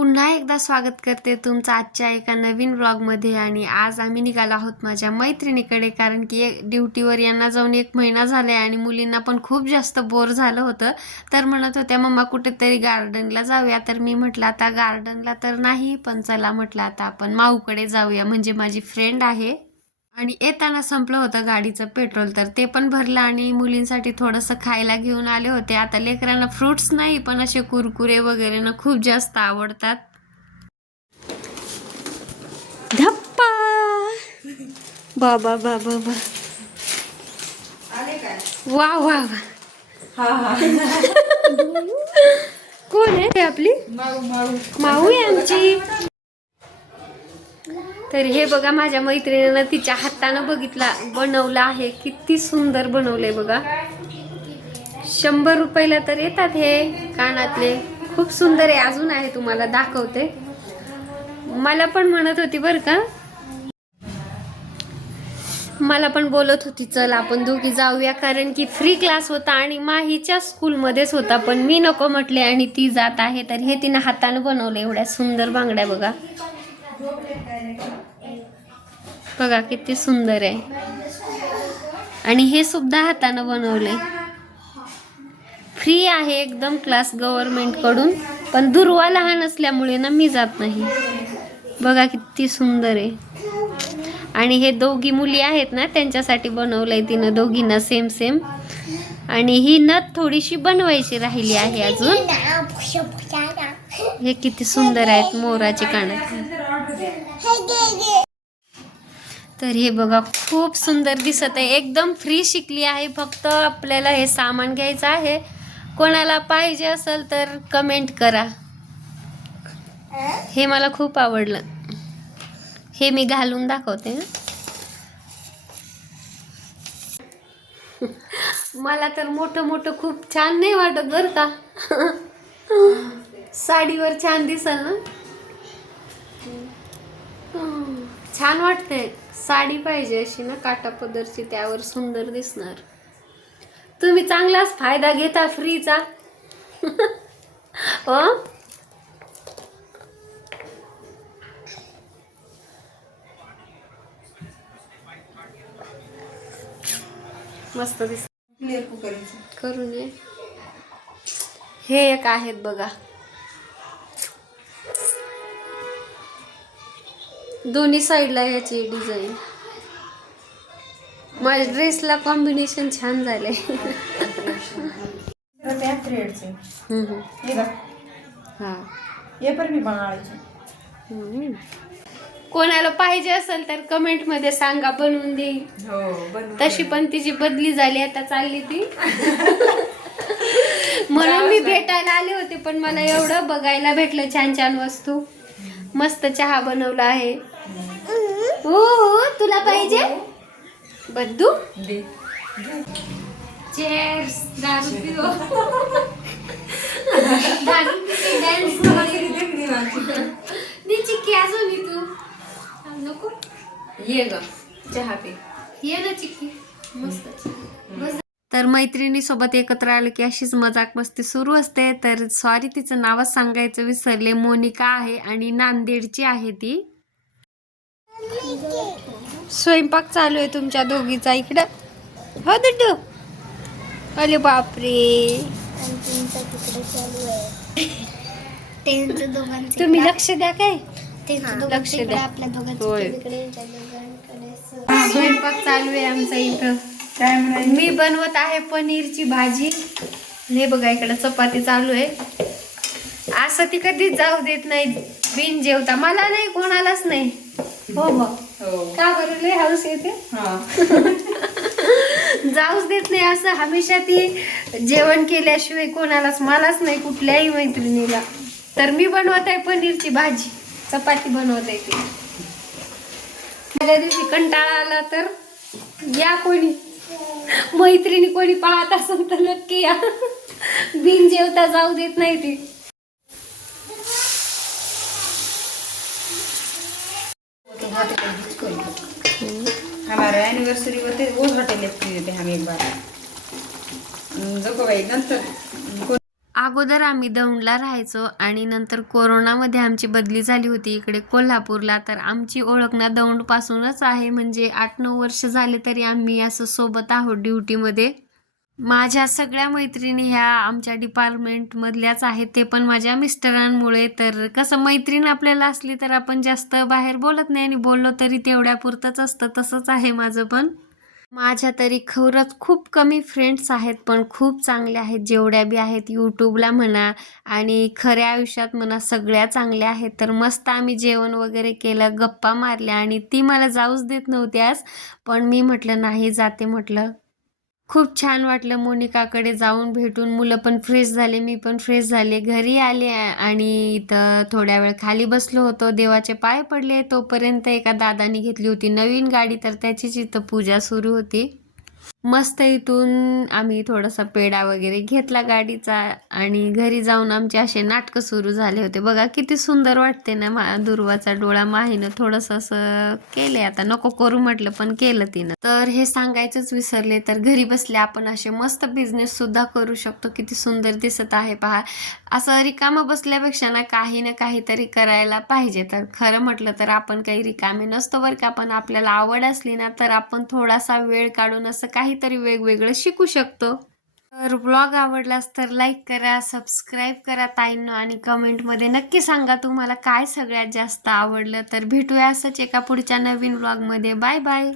पुन्हा एकदा स्वागत करते तुमचं आजच्या एका नवीन व्लॉगमध्ये। आणि आज आम्ही निघालो आहोत माझ्या मैत्रिणीकडे, कारण की ड्युटीवर यांना जाऊन 1 महिना झाले आणि मुलींना पण खूप जास्त बोर झालं होतं। तर म्हणत होत्या मम्मा कुठेतरी गार्डनला जाऊया। तर मी म्हटलं आता गार्डनला तर नाही, पण चला म्हटलं आता आपण माऊकडे जाऊया, म्हणजे माझी फ्रेंड आहे। आणि येताना संपलं होतं गाडीचं पेट्रोल, तर ते पण भरलं आणि मुलींसाठी थोडंसं खायला घेऊन आले होते। आता लेकरांना फ्रुट्स नाही पण असे कुरकुरे वगैरे ना खूप जास्त आवडतात। धप्पा बाबा बाबा बा वा वा वा कोण आहे आपली माऊ आहे आमची। तर हे बघा माझ्या मैत्रिणीनं तिच्या हातानं बनवलं आहे, किती सुंदर बनवलंय बघा। 100 रुपयाला तर येतात हे कानातले, खूप सुंदर आहे। अजून आहे, तुम्हाला दाखवते। मला पण म्हणत होती बरं का, मला पण बोलत होती चल आपण दोघी जाऊया, कारण की फ्री क्लास होता आणि माहीच्या स्कूलमध्येच होता, पण मी नको म्हटले आणि ती जात आहे। तर हे तिनं हातानं बनवलं, एवढ्या सुंदर बांगड्या बघा बघा किती सुंदर आहे। आणि हे सुद्धा हातानं बनवले, फ्री आहे एकदम क्लास गव्हर्नमेंट कडून, पण दुर्वा लहान असल्यामुळे ना मी जात नाही। बघा किती सुंदर आहे। आणि हे दोघी मुली आहेत ना त्यांच्यासाठी बनवलंय तिनं, दोघींना सेम सेम। आणि ही नथ थोडीशी बनवायची राहिली आहे अजून। हे किती सुंदर आहेत मोराचे कानात। तर हे बघा खूप सुंदर दिसत आहे, एकदम फ्री शिकली आहे। फक्त आपल्याला हे सामान घ्यायचं आहे। कोणाला पाहिजे असेल तर कमेंट करा। हे मला खूप आवडलं, हे मी घालून दाखवते। मला तर मोठं मोठं खूप छान नाही वाटत बरं का। साडीवर छान दिसल ना, छान वाटते। साडी पाहिजे अशी ना काटा पदरची, त्यावर सुंदर दिसणार। तुम्ही चांगलाच फायदा घेता फ्रीचा। हो मस्त दिसत, करून ये। हे एक आहेत बघा, दोन्ही साईडला याची डिझाईन। माझ्या ड्रेसला कॉम्बिनेशन छान झाले। कोणाला पाहिजे असेल तर कमेंट मध्ये सांगा, बनवून देईन। तशी पण तिची बदली झाली, आता चालली ती। म्हणून मी भेटायला आले होते, पण मला एवढं बघायला भेटलं छान छान वस्तू। मस्त चहा बनवला आहे। हो तुला पाहिजे बद्दू? चेअर्स, दारू पिओ, दारू पिके डान्स नी चिक्की अजून तू नको ये ग चहा पे, ये ना चिक्की मस्त। तर मैत्रिणी सोबत एकत्र आलं की अशीच मजाक मस्ती सुरू असते। तर सॉरी तिचं नावच सांगायचं विसरले, मोनिका आहे आणि नांदेडची आहे ती। स्वयंपाक चालू आहे तुमच्या दोघीचा इकडं, हो दुड्डू? अरे बापरे, तुम्ही लक्ष द्या काय, लक्ष द्या। स्वयंपाक चालू आहे आमचा इथं। मी बनवत आहे पनीरची भाजी। हे बघा इकडे चपाती चालू आहे। असं ती कधीच जाऊ देत नाही बिन जेवता, मला नाही कोणालाच नाही। हो हो का बरं लय हाऊस येते, जाऊच देत नाही असं। हमेशा ती जेवण केल्याशिवाय कोणालाच, मलाच नाही कुठल्याही मैत्रिणीला। तर मी बनवत आहे पनीरची भाजी, चपाती बनवत आहे ती। माझ्या दिवशी कंटाळा आला तर या, कोणी मैत्रिणी कोणी पाहत असेल तर नक्की या। बिन जेवता जाऊ देत नाही ती। हमारे एनिवर्सरी होते वो होटल फ्री देते हम एक बार जको भाई नंतर। अगोदर आम्ही दौंडला राहायचो आणि नंतर कोरोनामध्ये आमची बदली झाली होती इकडे कोल्हापूरला. तर आमची ओळख ना दौंडपासूनच आहे, म्हणजे 8-9 वर्ष झाले तरी आम्ही असं सोबत आहोत ड्युटीमध्ये. माझ्या सगळ्या मैत्रिणी ह्या आमच्या डिपार्टमेंटमधल्याच आहेत, ते पण माझ्या मिस्टरांमुळे. तर कसं मैत्रीण आपल्याला असली तर आपण जास्त बाहेर बोलत नाही आणि बोललो तरी तेवढ्यापुरतंच असतं. तसंच आहे माझं पण. माझ्या तरी खरंच खूप कमी फ्रेंड्स आहेत, पण खूप चांगल्या आहेत. जेवढ्या बी आहेत यूट्यूबला म्हणा आणि खऱ्या आयुष्यात म्हणा, सगळ्या चांगल्या आहेत. तर मस्त आम्ही जेवण वगैरे केलं, गप्पा मारल्या आणि ती मला जाऊच देत नव्हती आज, पण मी म्हटलं नाही जाते म्हटलं. खूप छान वाटलं मोनिकाकडे जाऊन भेटून. मुलं पण फ्रेश झाले, मी पण फ्रेश झाले. घरी आले आणि इथं थोड्या वेळ खाली बसलो होतो, देवाचे पाय पडले. तोपर्यंत एका दादानी घेतली होती नवीन गाडी, तर त्याचीच इथं पूजा सुरू होती. मस्त इथून आम्ही थोडासा पेढा वगैरे घेतला गाडीचा आणि घरी जाऊन आमचे असे नाटकं सुरू झाले होते. बघा किती सुंदर वाटते ना. दुर्वाचा डोळा माहीनं थोडंसं असं केलंय, आता नको करू म्हटलं पण केलं तिनं. तर हे सांगायचंच विसरले, तर घरी बसले आपण असे मस्त बिझनेस सुद्धा करू शकतो. किती सुंदर दिसत आहे पहा. असं रिकामं बसल्यापेक्षा ना काहीतरी करायला पाहिजे. तर खरं म्हटलं तर आपण काही रिकामे नसतो बरं का, पण आपल्याला आवड असली ना तर आपण थोडासा वेळ काढून असं काहीतरी वेगवेगळं शिकू शकतो. तर ब्लॉग आवडलास तर लाईक करा, सबस्क्राईब करा ताईंनो आणि कमेंटमध्ये नक्की सांगा तुम्हाला काय सगळ्यात जास्त आवडलं. तर भेटूया असंच एका पुढच्या नवीन ब्लॉगमध्ये. Bye bye.